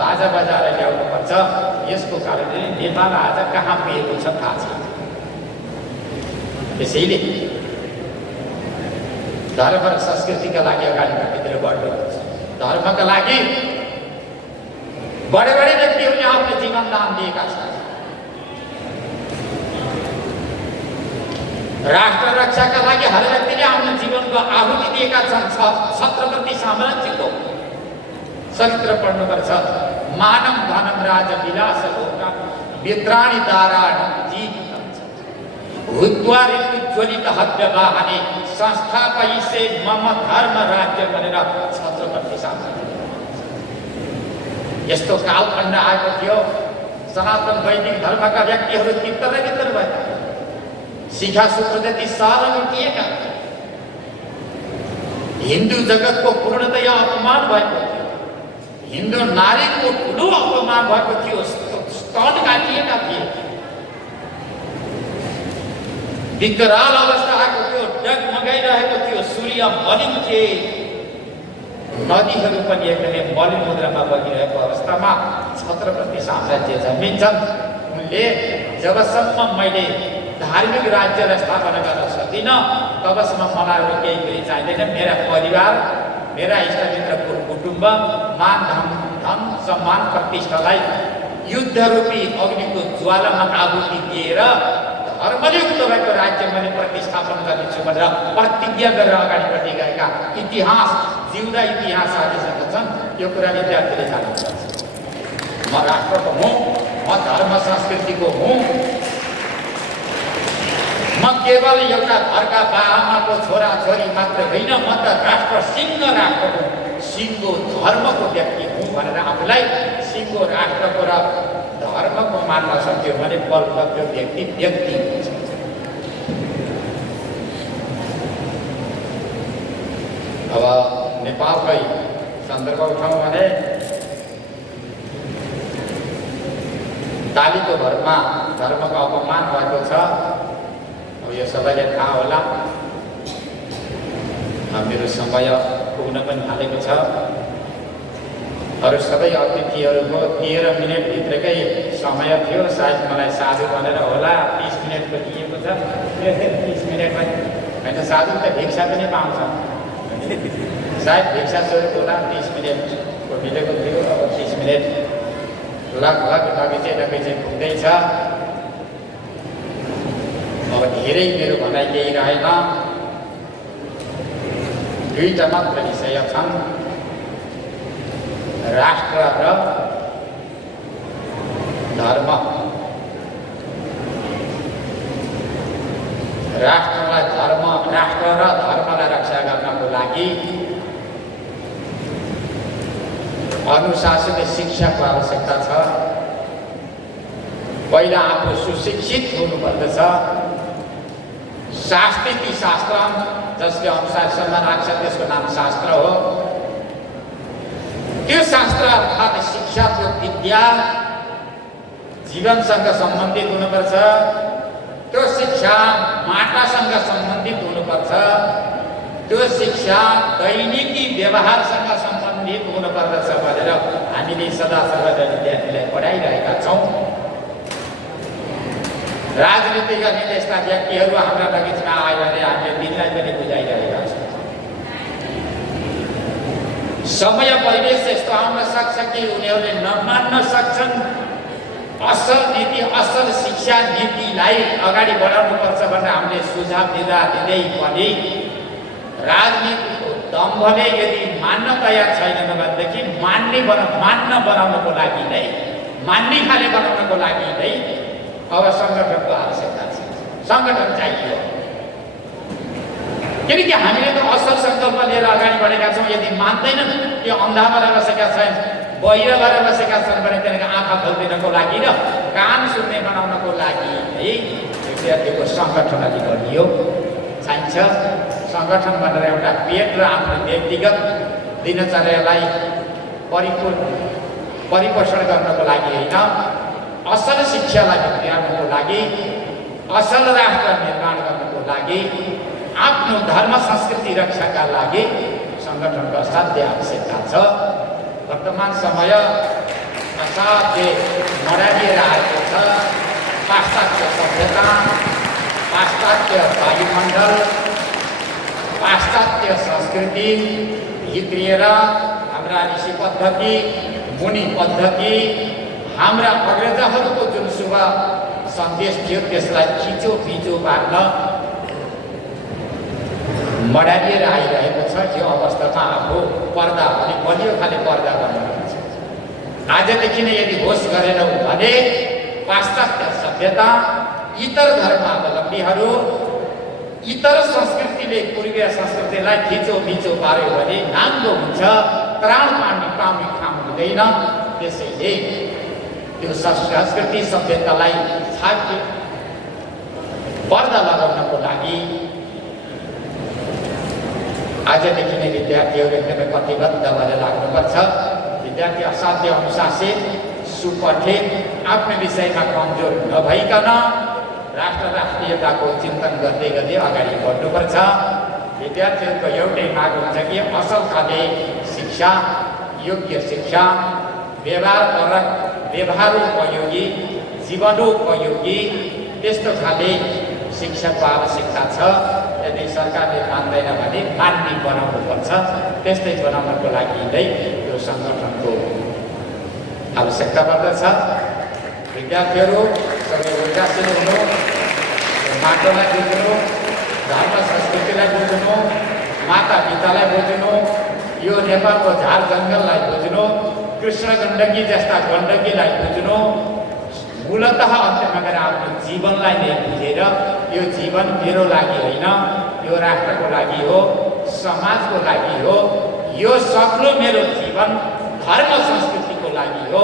बाजा बजाएर ल्याउनुपर्छ यसको कारणले नेपाल आज कहाँ पुगेको छ थाहा छैन त्यसैले धर्म र संस्कृतिका लागि अगाडि बढ्नेतिर बढ्नुपर्छ धर्मका लागि बडे बडे व्यक्तिहरूले आफ्नो जीवन दान दिएका छन् राष्ट्र रक्षाका लागि हर व्यक्तिले आफ्नो जीवनको आहुति दिएका छन् छत्रपति साम्राज्यको चरित्र पढ्नुपर्छ मानव धनम राज विलास लोका वित्राणि दाराणि जीवितम भूत्वारि ज्वलित हव्य वाहने संस्थापयिषे मम धर्म राज्य भनेर छत्रपति साम्राज्य यस्तो कालखण्ड आएको थियो सनातन वैदिक धर्मका व्यक्तिहरू तितर भएका शिखा सूत्र जति सारा लुटिएका हिन्दू जगतको पूर्णतया अपमान भएको थियो हिन्दू नारीको ठुलो अपमान भएको थियो स्तन काटिएका थिए विकराल अवस्था आएको थियो डगमगाइरहेको थियो सूर्य मलिन थिए नदीहरू पनि एकदमै मलिन मुद्रामा बगिरहेको अवस्थामा छत्रपति साम्राज्य जन्मिन्छन् उनले जबसम्म मैले धार्मिक राज्यलाई स्थापना गर्न सक्दिनँ तबसम्म मलाई केही पनि चाहिँदैन मेरा परिवार मेरा इष्टमित्र कुटुम्ब मान धन सम्मान प्रतिष्ठालाई युद्धरूपी अग्निको ज्वालामा आहुति दिएर धर्मयुक्त भएको राज्य मैले प्रतिस्थापन गर्नेछु भनेर प्रतिज्ञा गरेर अगाडि बढ्दै गएका इतिहास जिउँदा इतिहास साथीसँग छन् यो कुरा विद्यार्थीले जान्नुपर्छ म राष्ट्रको हुँ म धर्म संस्कृतिको हुँ म केवल एउटा घरका बाआमाको छोरा छोरी मात्र होइन म त राष्ट्र सिंह राष्ट्रको सिंहको धर्मको व्यक्ति हुँ भनेर आफूलाई सिंहको राष्ट्रको र धर्मको मान्न सक्यो भने बलभद्र व्यक्ति हुन्छ अब नेपालकै सन्दर्भ उठाउँ भने तालीको भरमा धर्मको अपमान भएको छ अब यो सबैले थाहा होला मेरो समय पुग्न पनि थालेको छ अरू सबै अतिथिहरूको 13 मिनेटभित्रकै समय थियो। सायद मलाई साधु भनेर होला 30 मिनेटको दिएको छ। 30 मिनेटमा होइन, साधु त भिक्षा पनि पाउँछ, सायद भिक्षा स्वरूप होला। 30 मिनेटको मिलेको थियो। अब 30 मिनेट लगभग नबिचे पुग्दैछ। अब धेरै मेरो भनाइ केही रहेन। दुईटा मात्र विषय छन्, राष्ट्र र धर्म। राष्ट्र र धर्मलाई रक्षा गर्नको लागि अनुशासनीय शिक्षाको आवश्यकता छ। पहिला आफू सुशिक्षित हुनुपर्दछ। शास्त्रीति शास्त्र जसले अनुशासनमा राख्छ त्यसको नाम शास्त्र हो। त्यो शास्त्र अर्थात् शिक्षाको विद्या जीवनसँग सम्बन्धित हुनुपर्छ। त्यो शिक्षा माटासँग सम्बन्धित हुनुपर्छ। त्यो शिक्षा दैनिकी व्यवहारसँग सम्बन्धित हुनुपर्दछ भनेर हामीले सदा सर्वदा विद्यार्थीलाई पढाइरहेका छौँ। राजनीति गर्ने त्यस्ता व्यक्तिहरू हाम्रा बगैँचामा आयो भने हामीले तिनलाई पनि बुझाइरहेका छौँ। समय परिवेश यस्तो आउन सक्छ कि उनीहरूले नमान्न सक्छन्। असल नीति, असल शिक्षा नीतिलाई अगाडि बढाउनुपर्छ भनेर हामीले सुझाव दिँदै पनि राजनीतिको दम्भले यदि मान्न तयार छैनन् भनेदेखि मान्न बनाउनको लागि नै, मान्ने खाले बनाउनको लागि नै अब सङ्गठनको आवश्यकता छ। सङ्गठन चाहियो, किनकि हामीले त असल सङ्कल्प लिएर अगाडि बढेका छौँ। यदि मान्दैनन्, त्यो अन्धा भएर बसेका छन्, बहिर भएर बसेका छन् भने त्यहाँदेखि आँखा खोलिदिनको लागि र कान सुन्ने बनाउनको लागि है विद्यार्थीको सङ्गठन अलि गरियो चाहिन्छ। सङ्गठन भनेर एउटा पेट र आफ्नो व्यक्तिगत दिनचर्यालाई परिपोषण गर्नको लागि होइन, असल शिक्षालाई भित्र्याउनको लागि, असल राष्ट्र निर्माण गर्नको लागि, आफ्नो धर्म संस्कृति रक्षाका लागि सङ्गठनको असाध्य आवश्यकता छ। वर्तमान समय असाध्य मडालिएर आएको छ। पाश्चात्य सभ्यता, पाश्चात्य वायुमण्डल, पाश्चात्य संस्कृति भित्रिएर हाम्रा ऋषि पद्धति, मुनि पद्धति, हाम्रा अग्रजहरूको जुन शुभ सन्देश थियो त्यसलाई खिचोपिचो पार्न मडालिएर आइरहेको छ। यो अवस्थामा आफू पर्दा अनि बलियो खाले पर्दा गर्नुपर्छ। आजदेखि नै यदि होस गरेनौँ भने पाश्चात्य सभ्यता, इतर धर्मावलम्बीहरू, इतर संस्कृतिले पूर्वीय संस्कृतिलाई खिचोपिचो पार्यो भने नाङ्गो हुन्छ, त्राण पाउने ठाउँ हुँदैन। त्यसैले त्यो संस्कृति सभ्यतालाई छापी पर्दा लगाउनको लागि आजदेखि नै विद्यार्थीहरू एकदमै कटिबद्ध भएर लाग्नुपर्छ। विद्यार्थी असाध्य अनुशासित, सुपठित, आफ्नो विषयमा कमजोर नभइकन राष्ट्र राष्ट्रियताको चिन्तन गर्दै गर्दै अगाडि बढ्नुपर्छ। विद्यार्थीहरूको एउटै माग हुन्छ कि असल खाले शिक्षा, योग्य शिक्षा, व्यवहारोपयोगी, जीवनोपयोगी त्यस्तो खाले शिक्षाको आवश्यकता छ। यदि सरकारले मान्दैन भने मान्ने बनाउनुपर्छ। त्यस्तै बनाउनको लागि नै यो सङ्गठनको आवश्यकता पर्दछ। विद्यार्थीहरू सबै ऊर्जाशील हुनु, माटोलाई बुझ्नु, धर्म संस्कृतिलाई बुझ्नु, माता पितालाई बुझ्नु, यो नेपालको झार जङ्गललाई बुझ्नु, कृष्ण गण्डकी जस्ता गण्डकीलाई बुझ्नु, मूलतः अन्त्यमा गएर आफ्नो जीवनलाई नै बुझेर यो जीवन मेरो लागि होइन, यो राष्ट्रको लागि हो, समाजको लागि हो, यो सक्लो मेरो जीवन धर्म संस्कृतिको लागि हो,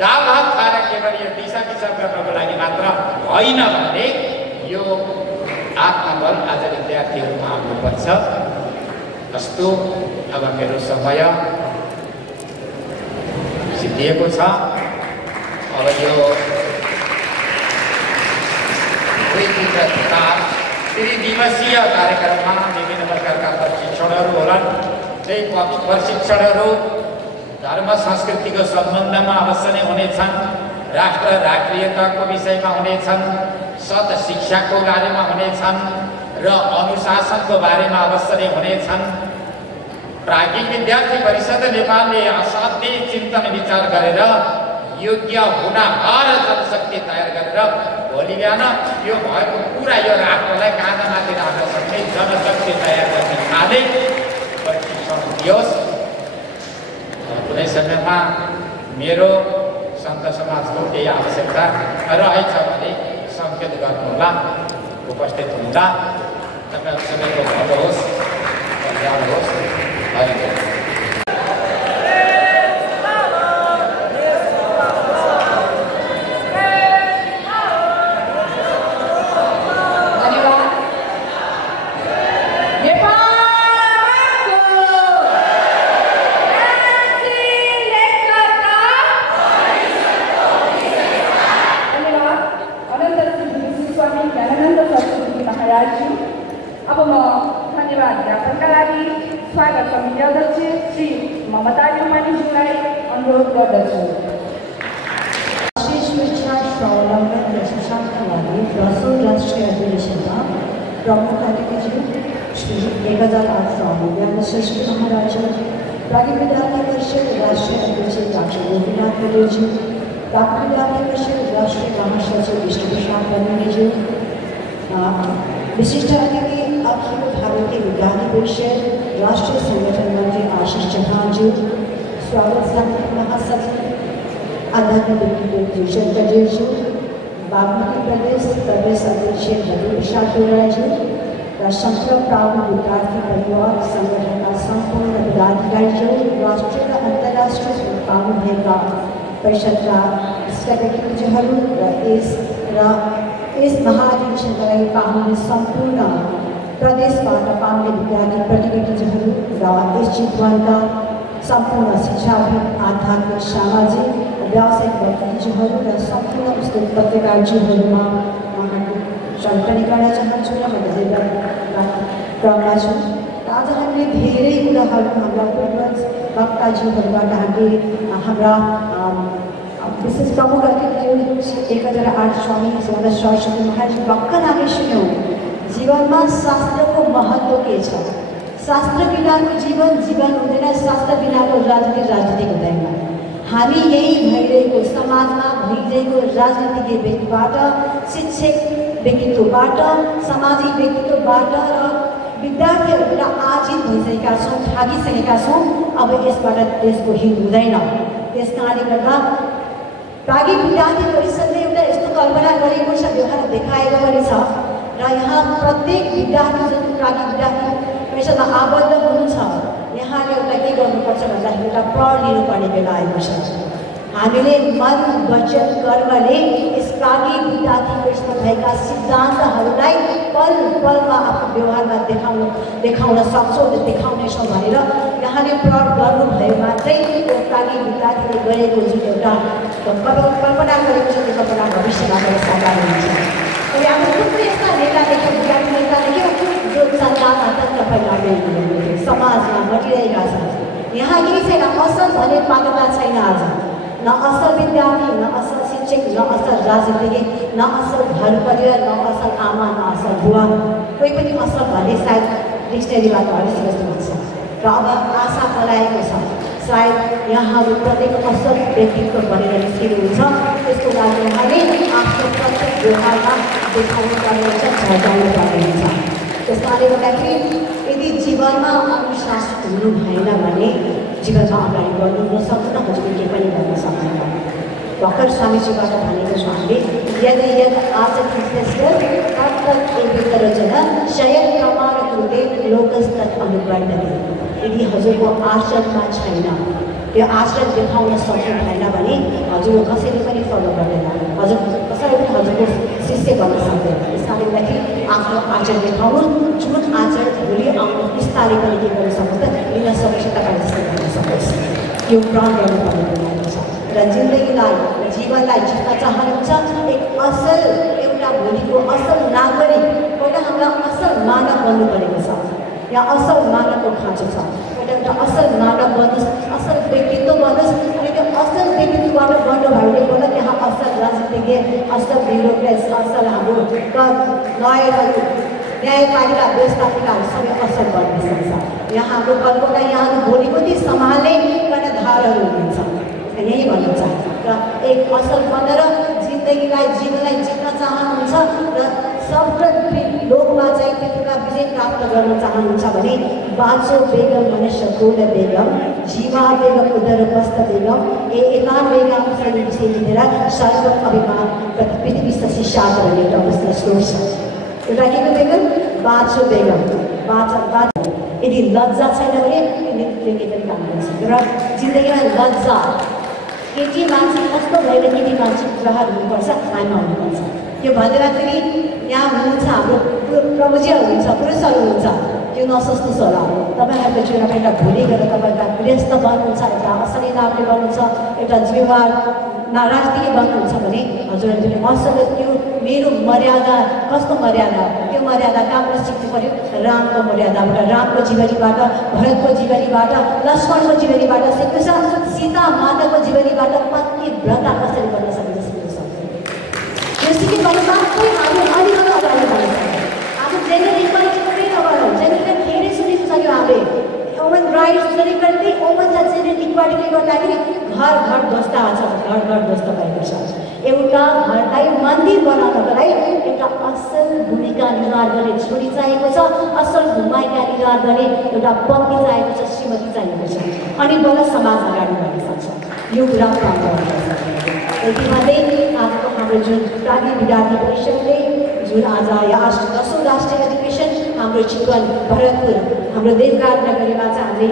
दाल भात खाएर केवल यो दिशा पिसाब गर्नको लागि मात्र होइन भने यो आत्मबल आज विद्यार्थीहरूमा आउनुपर्छ। जस्तो अब मेरो समय सिद्धिएको छ। अब यो 3 दिवसीय कार्यक्रममा विभिन्न प्रकारका प्रशिक्षणहरू होलान्। त्यही प्रशिक्षणहरू धर्म संस्कृतिको सम्बन्धमा अवश्य नै हुनेछन्, राष्ट्र राष्ट्रियताको विषयमा हुनेछन्, सत शिक्षाको बारेमा हुनेछन् र अनुशासनको बारेमा अवश्य नै हुनेछन्। प्राज्ञिक विद्यार्थी परिषद नेपालले असाध्यै चिन्तन विचार गरेर योग्य हुनहार जनशक्ति तयार गरेर भोलि बिहान यो भएको पुरा यो राष्ट्रलाई काँधमाथि राख्न सक्ने जनशक्ति तयार गर्ने खाले प्रशिक्षण दियोस्। कुनै समयमा मेरो सन्त समाजको केही आवश्यकता रहेछ भने सङ्केत गर्नुहोला, उपस्थित हुँदा। तपाईँहरू सबैको भलो होस्, कल्याण होस्। धन्यवाद। अब म धन्यवाद ज्ञापनका लागि स्वागत समिति अध्यक्ष श्री ममता युमानीज्यूलाई अनुरोध गर्दछु। राष्ट्रिय सुरक्षा स्वावलम्बन र सुशासनका लागि 10औं राष्ट्रिय अधिवेशनमा प्रमुख अतिथिज्यू श्री 1008 स्वामी ज्ञानेश्वर महाराज, प्राज्ञिक विद्यार्थी परिषद राष्ट्रिय अध्यक्ष डाक्टर गोपीनाथ पटेलज्यू, प्राज्ञिक विद्यार्थी परिषद राष्ट्रिय महासचिव विष्णुप्रसाद बर्मनज्यू, विशिष्ट अतिथि अखिल भारतीय विद्यार्थी परिषद राष्ट्रीय संगठन मंत्री आशीष चौहानज्यू, स्वागत समिति महासचिव अध्यक्ष शंकरज्यू, बागमती प्रदेश अध्यक्ष रवि प्रसाद गोराज्यू र संपूर्ण प्राज्ञिक विद्यार्थी परिवार संगठनका सम्पूर्ण पदाधिकारीज्यू, राष्ट्रिय र अन्तर्राष्ट्रिय पाउनुभएका परिषदका व्यक्तित्वहरू र यस महाधिवेशनका लागि पाउने सम्पूर्ण प्रदेशबाट पाउने विद्यार्थी प्रतिनिधिहरू र यस चितवनका सम्पूर्ण शिक्षाविद, आध्यात्मिक, सामाजिक, व्यावसायिक व्यक्तित्वहरू र सम्पूर्ण पुस्तक पत्रकारज्यूहरूमा स्वागत गर्न चाहन्छु र म क्रममा छु। आज हामीले धेरै कुराहरू हाम्रा पूर्वज वक्ताज्यूहरूबाट हामीले हाम्रा विशेष प्रमुख अतिथि 1008 स्वामी सरस्वती महाराज भर्खर हामी सुन्यौँ जीवनमा शास्त्रको महत्त्व के छ। शास्त्र बिनाको जीवन हुँदैन, शास्त्र बिनाको राजनीति हुँदैन। हामी यही भइरहेको समाजमा भइरहेको राजनीतिज्ञ व्यक्तिबाट, शिक्षक व्यक्तित्वबाट, सामाजिक व्यक्तित्वबाट र विद्यार्थीहरूबाट आजित भइसकेका छौँ, थाकिसकेका छौँ। अब यसबाट देशको हित हुँदैन। त्यस कारणले गर्दा प्राज्ञिक विद्यार्थी परिषदले एउटा यस्तो कल्पना गरेको छ, व्यवहार देखाएको पनि छ र यहाँ प्रत्येक विद्यार्थी जुन प्राज्ञिक विद्यार्थी परिषदमा आबद्ध हुनुहुन्छ यहाँले एउटा के गर्नुपर्छ भन्दाखेरि एउटा प्रण लिनुपर्ने बेला आएको छ। हामीले मन, वचन, कर्मले यस प्राज्ञिक विद्यार्थी परिषदमा भएका सिद्धान्तहरूलाई पल पलमा आफ्नो व्यवहारमा देखाउन सक्छौँ र देखाउनेछौँ भनेर यहाँले प्रण गर्नुभयो मात्रै यो प्राज्ञिक विद्यार्थीले गरेको जुन एउटा कल्पना गरेको छ त्यो कल्पना भविष्यमा गएर साकार हुन्छ। अनि हाम्रो थुप्रै यस्ता नेता देख्यौँ, विद्यार्थी नेता देख्यौँ जो सरकारमा तन्त्र फैलाइरहेको समाजमा बटिरहेका छन्। यहाँ केही छैन, असल भने पात्रता छैन। आज न असल विद्यार्थी, न असल शिक्षक, न असल राजनीतिज्ञ, न असल घर परिवार, न असल आमा, न असल बुवा, कोही पनि असल भन्ने सायद डिक्सनरीबाट हरेस जस्तो हुन्छ र अब आशा पलाएको छ सायद यहाँहरू प्रत्येक असल व्यक्तित्व बनेर निस्किनुहुन्छ। त्यसको लागि यहाँले आफ्नो प्रत्येक व्यवहारमा देखाउनु पर्ने हुन्छ, झल्काउनु पर्ने हुन्छ। त्यस कारणले गर्दाखेरि यदि जीवनमा अनुशासित हुनु भएन भने जीवनमा अगाडि बढ्नु नसक्नु, हजुरले केही पनि गर्न सक्दैन। भर्खर स्वामीजीबाट भनेको छ हामीले यद आचरण तत्तत् शयन प्रमाण कृते लोकस्तत् अनुवर्तते। यदि हजुरको आचरणमा छैन, त्यो आचरण देखाउन सक्नु भएन भने हजुर कसैले पनि फलो गर्दैन, हजुर कसैले पनि हजुरको शिष्य गर्न सक्दैन। त्यस कारणले गर्दाखेरि आफ्नो आचरण देखाउनु, जुन आचरण भोलि आउनु बिस्तारै पनि के गर्न सक्नु त लिन सकोस्, तपाईँले जस्तै गर्न सकोस्। यो प्रण गर्नुपर्ने कुराहरू छ र जिन्दगीलाई, जीवनलाई जित्न चाहनुहुन्छ एक असल एउटा भोलिको असल नागरिक, पहिला हामीलाई असल मानव बन्नु परेको छ। यहाँ असल मानवको खाँचो छ। एउटा असल नाटक गर्नुहोस्, असल व्यक्तित्व गर्नुहोस् अनि त्यो असल व्यक्तित्वबाट गर्नुभयो भने होला त्यहाँ असल राजनीतिज्ञ, असल ब्युरोक्रेट्स, असल हाम्रो लयरहरू, न्यायपालिका व्यवस्थापिकाहरू सबै असल बन्न सक्छ। यहाँ हाम्रो कल्पना यहाँहरू भोलिको दिन सम्हाल्ने कर्णधारहरू हुनुहुन्छ, यही भन्नु चाहन्छु। र एक असल बनेर जिन्दगीलाई जित्न चाहनुहुन्छ र सबका लोकमा चाहिँ त्यतिका विजय प्राप्त गर्न चाहनुहुन्छ भने बाँचो बेगम मनुष्यकोट बेगम जीवा बेगम उदरपस्थ बेगम एलान बेगम से लिएर सर्व अभिमान पृथ्वी शशि सात भन्ने एउटा अवस्था श्लोक छ। एउटा के बेगम बाँचो बेगम यदि लज्जा छैन भने केही पनि काम गर्न सक्छ। र जिन्दगीमा लज्जा केटी मान्छे कस्तो भएर केटी मान्छे ग्रहण हुनुपर्छ हामी हुनुपर्छ। त्यो भनेर फेरि यहाँ हुनुहुन्छ हाम्रो प्रभुजीहरू हुनुहुन्छ, पुरुषहरू हुनुहुन्छ, त्यो नसोच्नुहोस् होला। तपाईँहरूको जीवनमा एउटा भोलि गएर तपाईँ एउटा गृहस्थ बन्नुहुन्छ, एउटा असली नागरिक बन्नुहुन्छ, एउटा जिम्मेवार राजनीतिज्ञ बन्नुहुन्छ भने हजुरहरूले असल त्यो मेरो मर्यादा कस्तो मर्यादा, त्यो मर्यादा कहाँबाट सिक्नु पऱ्यो? रामको मर्यादाबाट, रामको जीवनीबाट, भरतको जीवनीबाट, लक्ष्मणको जीवनीबाट सिक्नु छ। सीता माताको जीवनीबाट पत्नी व्रत कसरी गर्न सकिन्छ सिक्नु सक्छ। यो सिक्यो भने मात्रै हामी अलिकति अगाडि बढ्न सक्छौँ। हाम्रो जेन्डर इक्वालिटी पनि नगरौँ, जेन्डरलाई धेरै सुनिसक्यो हामीले। वुमन राइट्स जसले गर्दै वुमन जेन्डर इक्वालिटीले गर्दाखेरि घर घर ध्वस्त छ, घर घर ध्वस्त भएको छ। एउटा घरलाई मन्दिर बनाउनको लागि एउटा असल भूमिका निर्वाह गर्ने छोरी चाहिएको छ, असल भूमिका निर्वाह गर्ने एउटा पत्नी चाहिएको छ, श्रीमती चाहिएको छ, अनि बल्ल समाज अगाडि बढ्न सक्छ। यो कुरा प्राप्त गर्न सक्छ। यति भन्दै आजको हाम्रो जुन प्राज्ञ विद्यार्थी परिषदले जुन आज 10औं राष्ट्रिय अधिवेशन हाम्रो चितवन भरतपुर हाम्रो देवघाट नगरीमा चाहिँ हामीले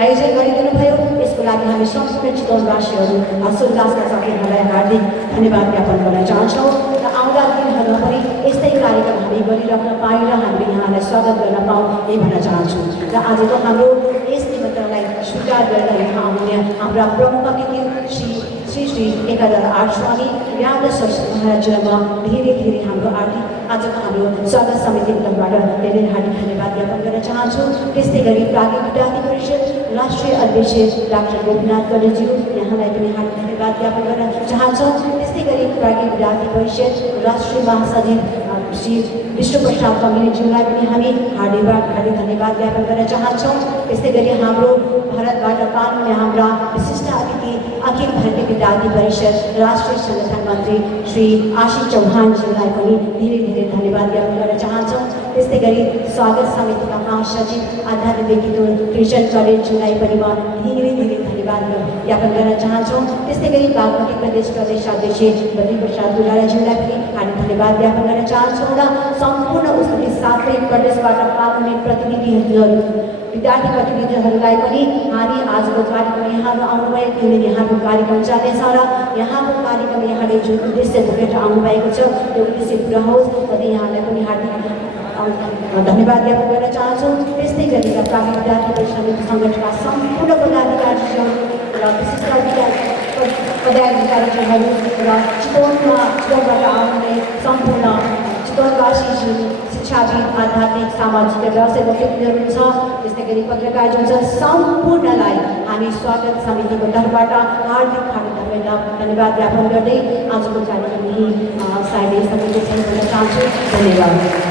आयोजन गरिदिनु भयो। यसको लागि हामी सम्पूर्ण चितवनवासीहरू हर्षोल्लासका साथ यहाँलाई हार्दिक धन्यवाद ज्ञापन गर्न चाहन्छौँ। र आउँदा दिनहरूमा पनि यस्तै कार्यक्रम हामी गरिराख्न पाएँ र हामीले यहाँलाई स्वागत गर्न पाऊँ यही भन्न चाहन्छु। र आजको हाम्रो यस निमन्त्रणलाई स्वीकार गरेर यहाँ आउने हाम्रा प्रमुख अतिथि श्री एकादश आर्ट स्वामी व्याघ्र सरस्वती महाराजमा धेरै हाम्रो आजको हाम्रो स्वागत समितिको तर्फबाट धेरै हार्दिक धन्यवाद ज्ञापन गर्न चाहन्छु। त्यस्तै गरी प्राज्ञ विद्यार्थी परिषद राष्ट्रिय अध्यक्ष डाक्टर गोपीनाथ गणेशज्यू यहाँलाई पनि हार्दिक धन्यवाद ज्ञापन गर्न चाहन्छौँ। त्यस्तै गरी प्राज्ञ विद्यार्थी परिषद राष्ट्रिय महासचिव श्री विष्णुप्रसाद कमिरेज्यूलाई पनि हामी हार्दिक धन्यवाद ज्ञापन गर्न चाहन्छौँ। त्यस्तै गरी हाम्रो भारतबाट पाल्ने हाम्रा विशिष्ट अतिथि अखिल भारतीय विद्यार्थी परिषद राष्ट्रिय सङ्गठन मन्त्री श्री आशिष चौहानज्यूलाई पनि धेरै धन्यवाद ज्ञापन गर्न चाहन्छौँ। त्यस्तै गरी स्वागत समितिका महासचिव आध्यात्मिक व्यक्तित्व कृष्ण कलेजज्यूलाई पनि म धेरै धन्यवाद ज्ञापन गर्न चाहन्छौँ। त्यस्तै गरी बागमती प्रदेशाध्यक्ष बद्री प्रसाद दुलाराज्यूलाई पनि हार्दिक धन्यवाद ज्ञापन गर्न चाहन्छौँ। र सम्पूर्ण उपस्थित सातै प्रदेशबाट पाल्ने प्रतिनिधिहरू विद्यार्थी प्रतिनिधिहरूलाई पनि हामी आजको कार्यक्रम यहाँहरू आउनुभयो, किनभने यहाँको कार्यक्रम जानेछ र यहाँको कार्यक्रम यहाँले जुन उद्देश्य बोकेर आउनुभएको छ त्यो उद्देश्य पुरा होस् भन्ने यहाँलाई पनि हार्दिक धन्यवाद ज्ञापन गर्न चाहन्छौँ। त्यस्तै गरी प्राज्ञ विद्यार्थी परिषद सङ्गठनका सम्पूर्ण पदाधिकारीहरू र विशिष्ट पदाधिकारीहरू र चितवनबाट आउने सम्पूर्ण चितवनवासी जुन शिक्षाविद आध्यात्मिक सामाजिक र व्यवसायिक व्यक्तिहरू छ, त्यस्तै गरी पत्रकार जुन छ सम्पूर्णलाई हामी स्वागत समितिको तर्फबाट हार्दिक धन्यवाद ज्ञापन गर्दै आजको कार्यक्रम यही सायदै समाप्त गर्न चाहन्छु। धन्यवाद।